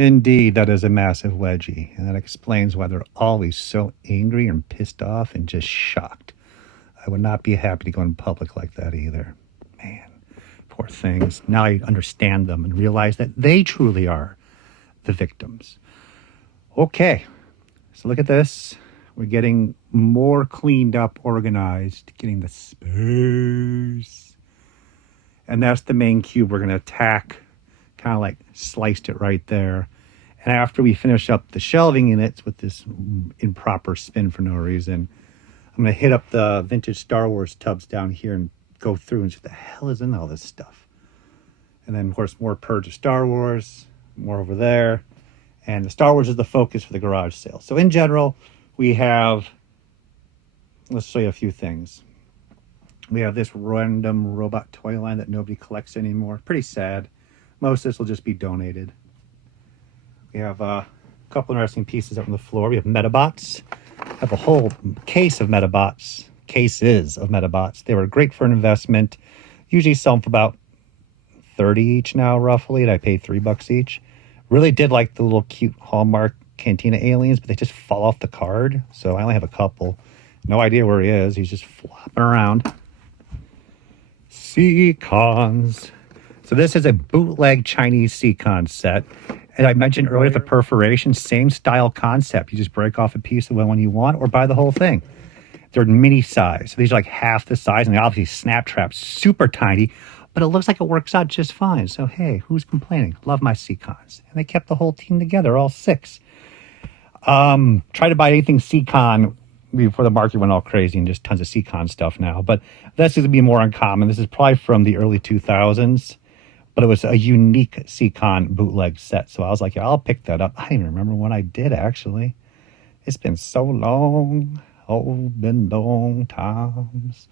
Indeed, that is a massive wedgie, and that explains why they're always so angry and pissed off and just shocked. I would not be happy to go in public like that either. Man, poor things. Now I understand them and realize that they truly are the victims. Okay, so look at this. We're getting more cleaned up, organized, getting the space. And that's the main cube we're going to attack. Kind of like sliced it right there. And after we finish up the shelving units with this improper spin for no reason, I'm going to hit up the vintage Star Wars tubs down here and go through and see what the hell is in all this stuff. And then, of course, more purge of Star Wars, more over there. And the Star Wars is the focus for the garage sale. So in general, we have, let's show you a few things. We have this random robot toy line that nobody collects anymore. Pretty sad. Most of this will just be donated. We have a couple interesting pieces up on the floor. We have Metabots. I have a whole case of Metabots. Cases of Metabots. They were great for an investment. Usually sell them for about $30 each now, roughly, and I paid $3 each. Really did like the little cute Hallmark Cantina aliens, but they just fall off the card. So I only have a couple. No idea where he is. He's just flopping around. Seacons. So this is a bootleg Chinese Seacon set. And I mentioned earlier the perforation, same style concept. You just break off a piece of the one you want or buy the whole thing. They're mini size. So these are like half the size, and they obviously snap trap super tiny, but it looks like it works out just fine. So hey, who's complaining? Love my Seacons. And they kept the whole team together, all 6. Try to buy anything Seacon before the market went all crazy and just tons of Seacon stuff now. But this is going to be more uncommon. This is probably from the early 2000s. But it was a unique Seacon bootleg set. So I was like, yeah, I'll pick that up. I don't even remember when I did, actually. It's been so long. Oh, been long times.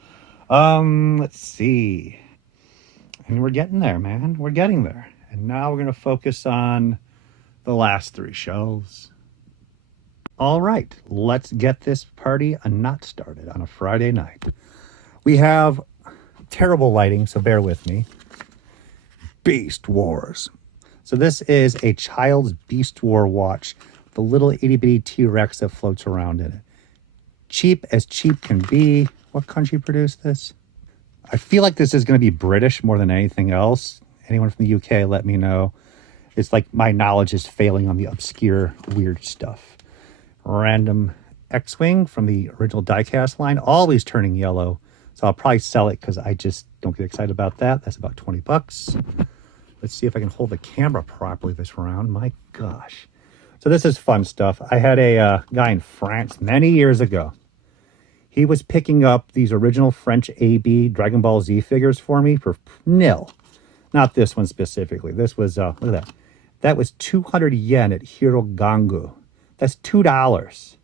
Let's see. And we're getting there, man. We're getting there. And now we're going to focus on the last 3 shelves. All right, let's get this party not started on a Friday night. We have terrible lighting, so bear with me. Beast Wars. So this is a child's Beast War watch. The little itty bitty T-Rex that floats around in it. Cheap as cheap can be. What country produced this? I feel like this is going to be British more than anything else. Anyone from the UK, let me know. It's like my knowledge is failing on the obscure, weird stuff. Random X-Wing from the original diecast line, always turning yellow. So I'll probably sell it because I just don't get excited about that. That's about $20. Let's see if I can hold the camera properly this round. My gosh. So this is fun stuff. I had a guy in France many years ago. He was picking up these original French AB Dragon Ball Z figures for me for nil. Not this one specifically. This was, look at that. That was 200 yen at Hirogangu. That's $2.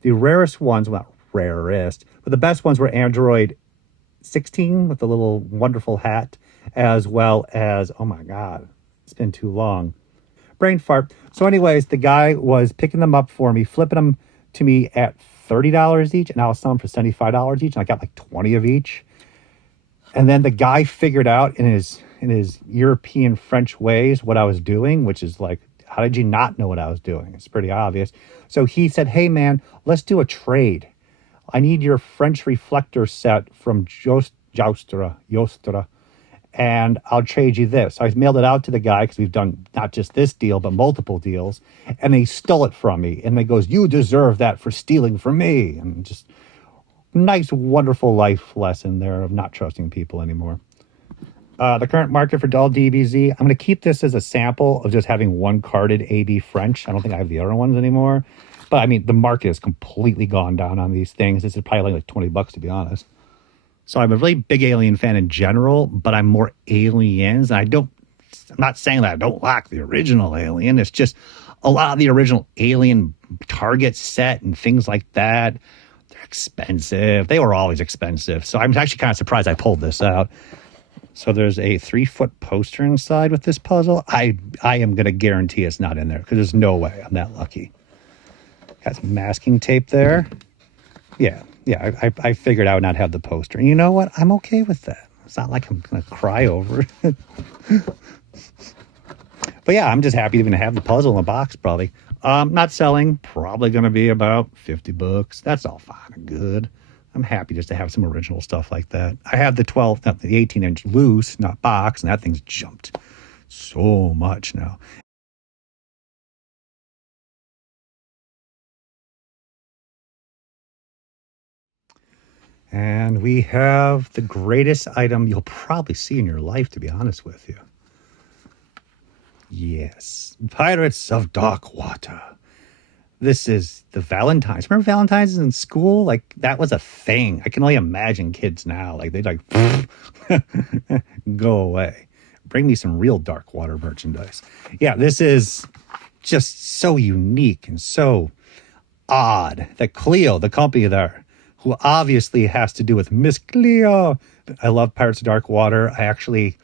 The rarest ones, well, not rarest, but the best ones were Android 16 with the little wonderful hat, as well as, oh my God, it's been too long. Brain fart. So anyways, the guy was picking them up for me, flipping them to me at $30 each, and I was selling them for $75 each, and I got like 20 of each. And then the guy figured out in his European French ways what I was doing, which is like, how did you not know what I was doing? It's pretty obvious. So he said, hey man, let's do a trade. I need your French reflector set from Jostra, and I'll trade you this. So I mailed it out to the guy because we've done not just this deal, but multiple deals. And he stole it from me. And he goes, you deserve that for stealing from me. And just nice, wonderful life lesson there of not trusting people anymore. The current market for Doll DBZ, I'm going to keep this as a sample of just having one carded AB French. I don't think I have the other ones anymore. But I mean, the market has completely gone down on these things. This is probably like $20 to be honest. So I'm a really big Alien fan in general, but I'm more Aliens. I'm not saying that I don't like the original Alien. It's just a lot of the original Alien Target set and things like that. They're expensive. They were always expensive. So I'm actually kind of surprised I pulled this out. So there's a 3-foot poster inside with this puzzle. I am going to guarantee it's not in there because there's no way I'm that lucky. Got some masking tape there. Yeah, I figured I would not have the poster. And you know what? I'm okay with that. It's not like I'm going to cry over it. But yeah, I'm just happy to even have the puzzle in the box, probably. Not selling, probably going to be about $50. That's all fine and good. I'm happy just to have some original stuff like that. I have the 12, not the 18-inch loose, not box, and that thing's jumped so much now. And we have the greatest item you'll probably see in your life, to be honest with you. Yes, Pirates of Dark Water. This is the Valentine's. Remember Valentine's in school? Like, that was a thing. I can only imagine kids now. Like, they'd like, go away. Bring me some real Dark Water merchandise. Yeah, this is just so unique and so odd that Cleo, the company there, who obviously has to do with Miss Cleo. I love Pirates of Dark Water. I actually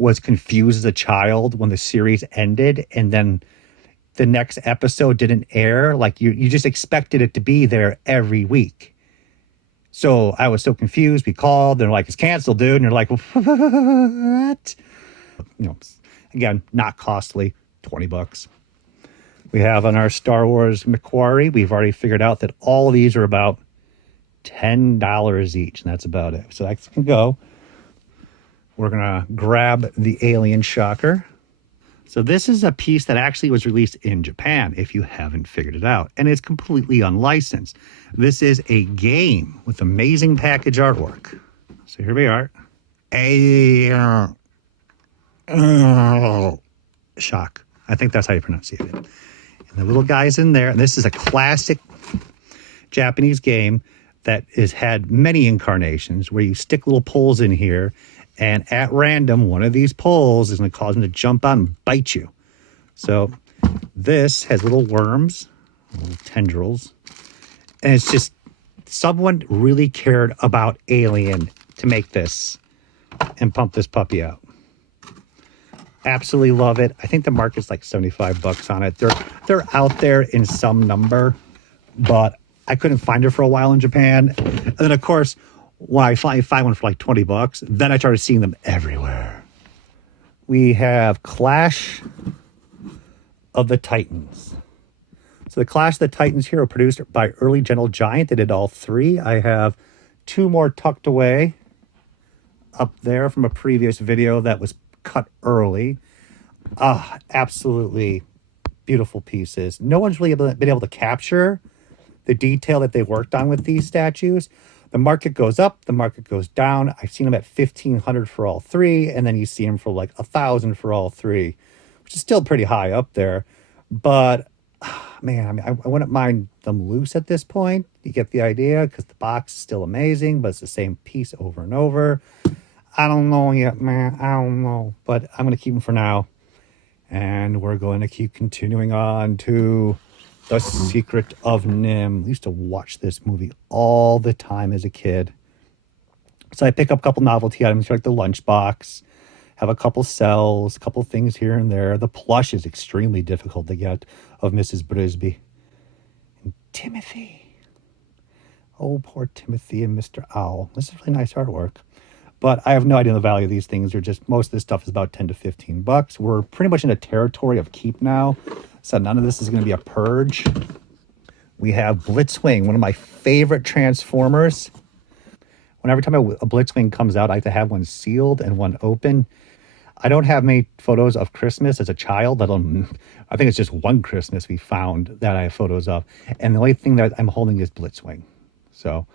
was confused as a child when the series ended and then the next episode didn't air. Like you just expected it to be there every week. So I was so confused. We called. They're like, it's canceled, dude. And you're like, what? You know, again, not costly, $20. We have on our Star Wars Macquarie, we've already figured out that all of these are about $10 each, and that's about it. So that can go. We're going to grab the Alien Shocker. So this is a piece that actually was released in Japan, if you haven't figured it out, and it's completely unlicensed. This is a game with amazing package artwork. So here we are. Shock. I think that's how you pronounce it. And the little guy's in there. And this is a classic Japanese game that has had many incarnations where you stick little poles in here, and at random, one of these poles is going to cause them to jump out and bite you. So this has little worms, little tendrils, and it's just someone really cared about Alien to make this and pump this puppy out. Absolutely love it. I think the market's like $75 on it. They're out there in some number, but I couldn't find it for a while in Japan. And then, of course, when I find one for like $20, then I started seeing them everywhere. We have Clash of the Titans. So the Clash of the Titans here are produced by Early Gentle Giant. They did all three. I have two more tucked away up there from a previous video that was cut early. Absolutely beautiful pieces. No one's really been able to capture the detail that they worked on with these statues. The market goes up, the market goes down. I've seen them at $1,500 for all three, and then you see them for like $1,000 for all three, which is still pretty high up there. But man, I mean, I wouldn't mind them loose at this point. You get the idea, because the box is still amazing, but it's the same piece over and over. I don't know yet, man. I don't know, but I'm going to keep them for now. And we're going to keep continuing on to The Secret of Nim. I used to watch this movie all the time as a kid. So I pick up a couple novelty items like the lunchbox, have a couple cells, a couple things here and there. The plush is extremely difficult to get of Mrs. Brisby. And Timothy. Oh, poor Timothy and Mr. Owl. This is really nice artwork. But I have no idea the value of these things. They're just, most of this stuff is about $10 to $15. We're pretty much in a territory of keep now. So none of this is going to be a purge. We have Blitzwing, one of my favorite Transformers. Every time a Blitzwing comes out, I like to have one sealed and one open. I don't have many photos of Christmas as a child. I think it's just one Christmas we found that I have photos of. And the only thing that I'm holding is Blitzwing. So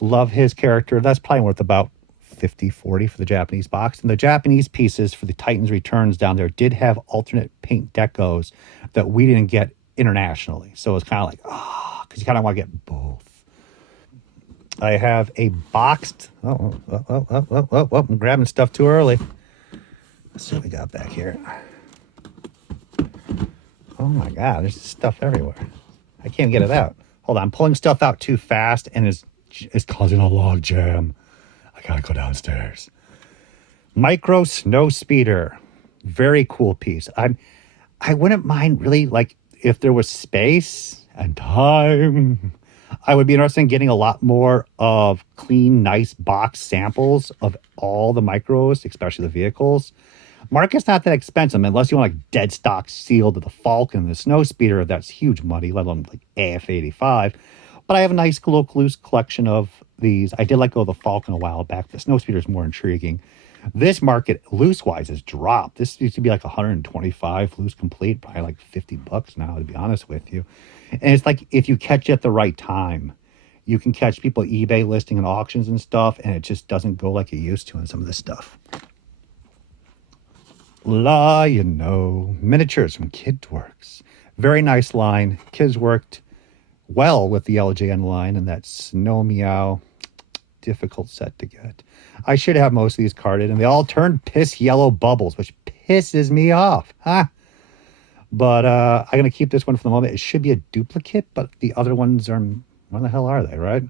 love his character. That's probably worth about $50, $40 for the Japanese box. And the Japanese pieces for the Titans Returns down there did have alternate paint decos that we didn't get internationally. So it's kind of like, because you kind of want to get both. I have a boxed, I'm grabbing stuff too early. Let's see what we got back here. Oh my God, there's stuff everywhere. I can't get it out. Hold on, I'm pulling stuff out too fast and it's causing a log jam. I gotta go downstairs. Micro Snow Speeder. Very cool piece. I wouldn't mind really, like, if there was space and time, I would be interested in getting a lot more of clean, nice box samples of all the micros, especially the vehicles. Market's not that expensive unless you want like dead stock sealed to the Falcon, the snow speeder. That's huge money, let alone like AF-85. But I have a nice loose collection of these. I did let go of the Falcon a while back. The snow speeder is more intriguing. This market loose wise has dropped. This used to be like 125 loose complete, probably like $50 now, to be honest with you. And it's like if you catch it at the right time, you can catch people eBay listing and auctions and stuff, and it just doesn't go like it used to in some of this stuff. Miniatures from Kidworks. Very nice line. Kids worked well with the LJN line, and that Snow Meow, difficult set to get. I should have most of these carded, and they all turned piss yellow bubbles, which pisses me off. But I'm going to keep this one for the moment. It should be a duplicate, but the other ones are, where the hell are they, right?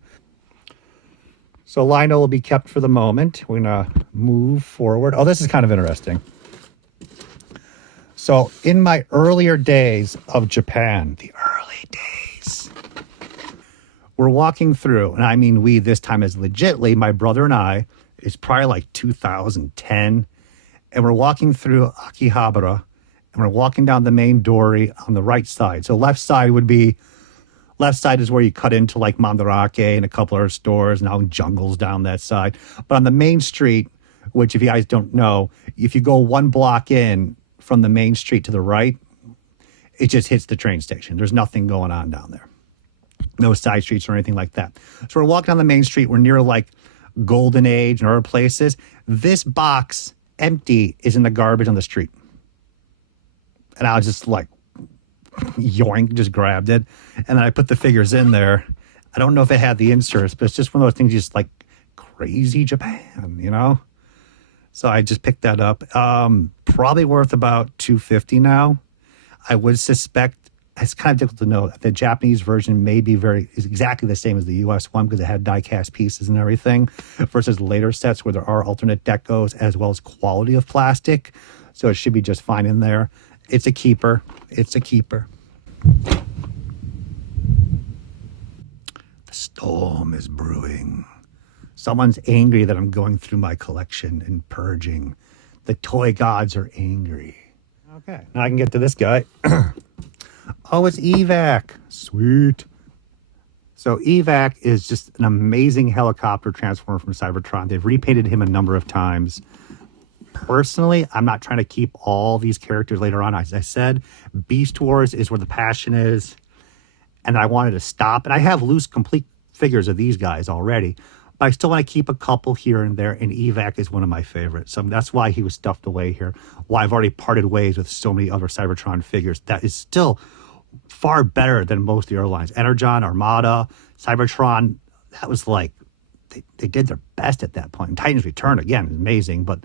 So Lino will be kept for the moment. We're going to move forward. Oh, this is kind of interesting. So in my earlier days of Japan, the early days, we're walking through, and I mean we this time is legitly, my brother and I, it's probably like 2010, and we're walking through Akihabara, and we're walking down the main dory on the right side. So left side is where you cut into like Mandarake and a couple of stores, and out jungles down that side. But on the main street, which if you guys don't know, if you go one block in from the main street to the right, it just hits the train station. There's nothing going on down there. No side streets or anything like that. So we're walking down the main street. We're near like Golden Age and other places. This box, empty, is in the garbage on the street. And I was just like, yoink, just grabbed it. And then I put the figures in there. I don't know if it had the inserts, but it's just one of those things, just like crazy Japan, you know? So I just picked that up. Probably worth about $250 now. I would suspect, it's kind of difficult to know, the Japanese version may be is exactly the same as the US one because it had die-cast pieces and everything, versus later sets where there are alternate decos as well as quality of plastic. So it should be just fine in there. It's a keeper. It's a keeper. The storm is brewing. Someone's angry that I'm going through my collection and purging. The toy gods are angry. Okay, now I can get to this guy. Oh, it's Evac. Sweet. So Evac is just an amazing helicopter transformer from Cybertron. They've repainted him a number of times. Personally, I'm not trying to keep all these characters later on. As I said, Beast Wars is where the passion is, and I wanted to stop. And I have loose, complete figures of these guys already, but I still want to keep a couple here and there, and Evac is one of my favorites. So that's why he was stuffed away here. Why I've already parted ways with so many other Cybertron figures. That is still far better than most of the airlines. Energon, Armada, Cybertron, that was like, they did their best at that point. And Titan's Return, again, is amazing, but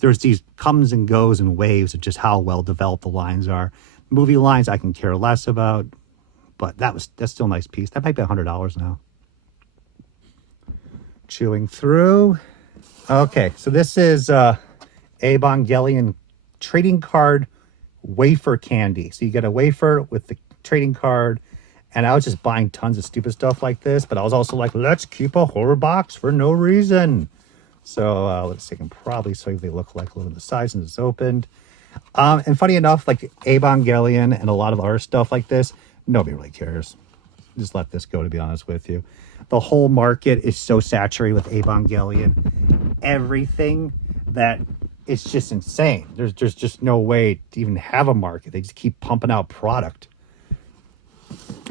there's these comes and goes and waves of just how well developed the lines are. Movie lines I can care less about, but that's still a nice piece. That might be $100 now. Chewing through. Okay, so this is Evangelion trading card wafer candy. So you get a wafer with the trading card, and I was just buying tons of stupid stuff like this, but I was also like, let's keep a horror box for no reason. So let's see, I can probably show you they look like a little bit of the size since it's opened. And funny enough, like Evangelion and a lot of other stuff like this, nobody really cares. Just let this go, to be honest with you. The whole market is so saturated with Evangelion. Everything that it's just insane. There's just no way to even have a market. They just keep pumping out product.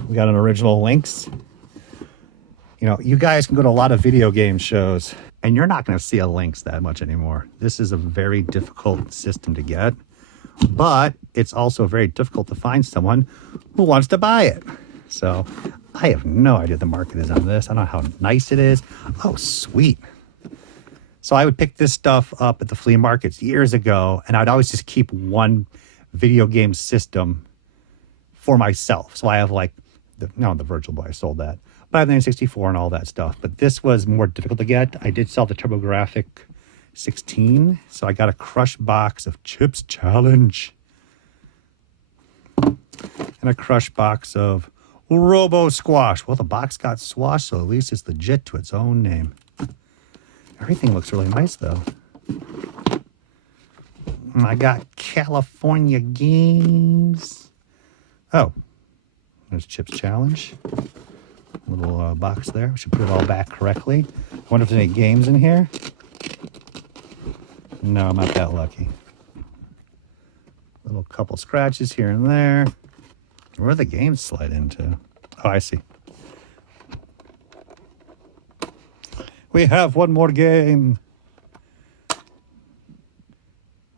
We got an original Lynx. You know, you guys can go to a lot of video game shows, and you're not going to see a Lynx that much anymore. This is a very difficult system to get, but it's also very difficult to find someone who wants to buy it. So I have no idea what the market is on this. I don't know how nice it is. Oh, sweet. So I would pick this stuff up at the flea markets years ago, and I'd always just keep one video game system for myself. So I have like, the Virtual Boy, I sold that. But I have the N64 and all that stuff. But this was more difficult to get. I did sell the TurboGrafx 16, so I got a crushed box of Chips Challenge. And a crushed box of Robo Squash. Well, the box got squashed, so at least it's legit to its own name. Everything looks really nice, though. I got California games. Oh, there's Chip's Challenge. Little box there. We should put it all back correctly. I wonder if there's any games in here. No, I'm not that lucky. Little couple scratches here and there. Where do the games slide into? Oh, I see. We have one more game.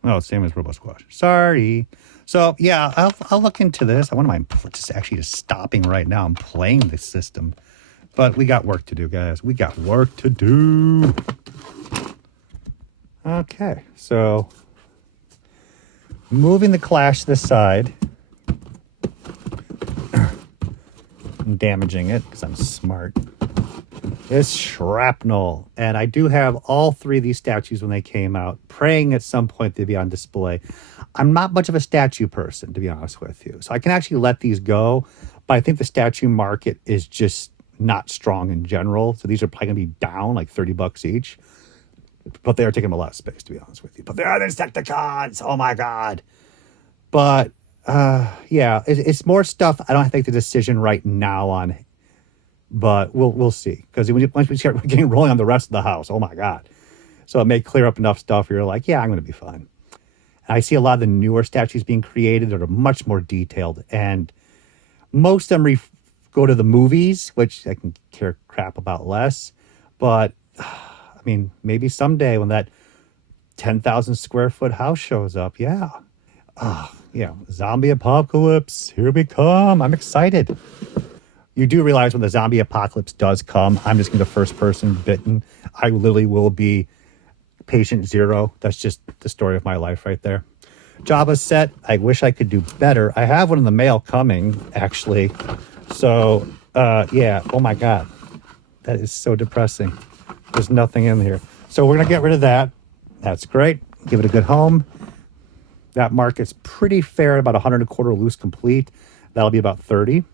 Oh, same as Robot Squash. Sorry. So, yeah, I'll look into this. I wouldn't mind just stopping right now and playing this system. But we got work to do, guys. We got work to do. Okay, so moving the Clash to the side. I'm damaging it because I'm smart. It's Shrapnel. And I do have all three of these statues when they came out, praying at some point they'd be on display. I'm not much of a statue person, to be honest with you. So I can actually let these go, but I think the statue market is just not strong in general. So these are probably going to be down like $30 each. But they are taking up a lot of space, to be honest with you. But they are the Insecticons. Oh, my God. But, yeah, it's more stuff I don't have to make the decision right now on. But we'll see. Because once we start getting rolling on the rest of the house, oh, my God. So it may clear up enough stuff where you're like, yeah, I'm going to be fine. And I see a lot of the newer statues being created that are much more detailed. And most of them go to the movies, which I can care crap about less. But... I mean, maybe someday when that 10,000 square foot house shows up, yeah. Yeah, zombie apocalypse, here we come. I'm excited. You do realize when the zombie apocalypse does come, I'm just going to be the first person bitten. I literally will be patient zero. That's just the story of my life right there. Jabba's set, I wish I could do better. I have one in the mail coming, actually. So, yeah, oh my God. That is so depressing. There's nothing in here. So we're going to get rid of that. That's great. Give it a good home. That market's pretty fair, about 125 loose complete. That'll be about 30.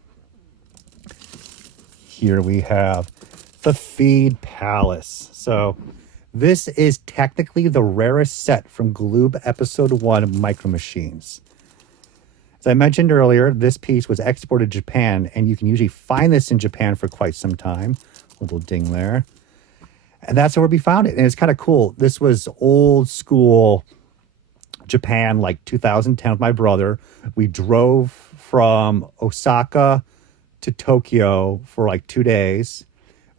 Here we have the Feed Palace. So this is technically the rarest set from Gloob Episode 1 Micro Machines. As I mentioned earlier, this piece was exported to Japan, and you can usually find this in Japan for quite some time. Little ding there. And that's where we found it. And it's kind of cool. This was old school Japan, like 2010 with my brother. We drove from Osaka to Tokyo for like 2 days.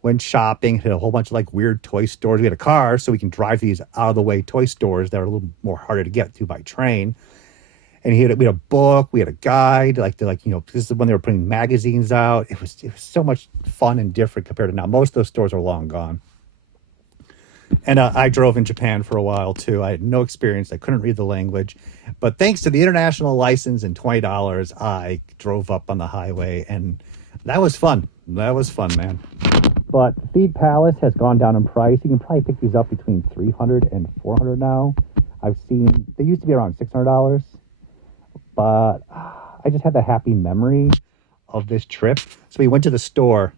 Went shopping, hit a whole bunch of like weird toy stores. We had a car, so we can drive these out of the way toy stores that are a little more harder to get to by train. And we had a book, we had a guide, this is when they were putting magazines out. It was so much fun and different compared to now. Most of those stores are long gone. And I drove in Japan for a while, too. I had no experience. I couldn't read the language. But thanks to the international license and $20, I drove up on the highway. And that was fun. That was fun, man. But Feed Palace has gone down in price. You can probably pick these up between $300 and $400 now. I've seen, they used to be around $600. But I just had the happy memory of this trip. So we went to the store.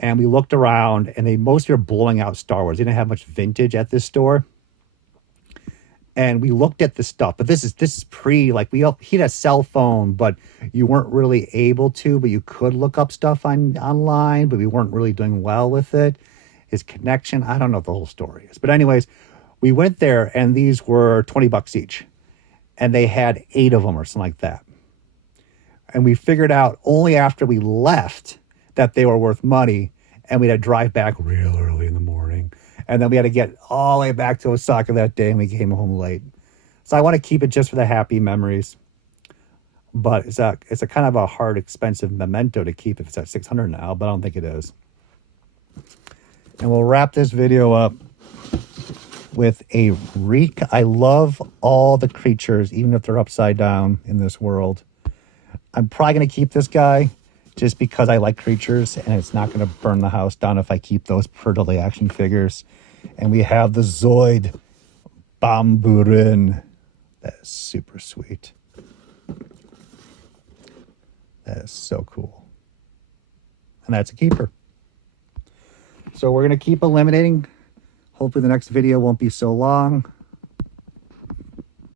And we looked around, and they mostly were blowing out Star Wars. They didn't have much vintage at this store. And we looked at the stuff, but this is pre, like he had a cell phone, but you weren't really able to, but you could look up stuff online, but we weren't really doing well with it. His connection, I don't know what the whole story is. But anyways, we went there, and these were $20 each. And they had 8 of them or something like that. And we figured out only after we left that they were worth money, and we had to drive back real early in the morning. And then we had to get all the way back to Osaka that day, and we came home late. So I want to keep it just for the happy memories. But it's a kind of a hard, expensive memento to keep if it's at $600 now, but I don't think it is. And we'll wrap this video up with a Reek. I love all the creatures, even if they're upside down in this world. I'm probably going to keep this guy just because I like creatures, and it's not going to burn the house down if I keep those per delay action figures. And we have the Zoid Bamburin. That is super sweet. That is so cool. And that's a keeper. So we're going to keep eliminating. Hopefully the next video won't be so long.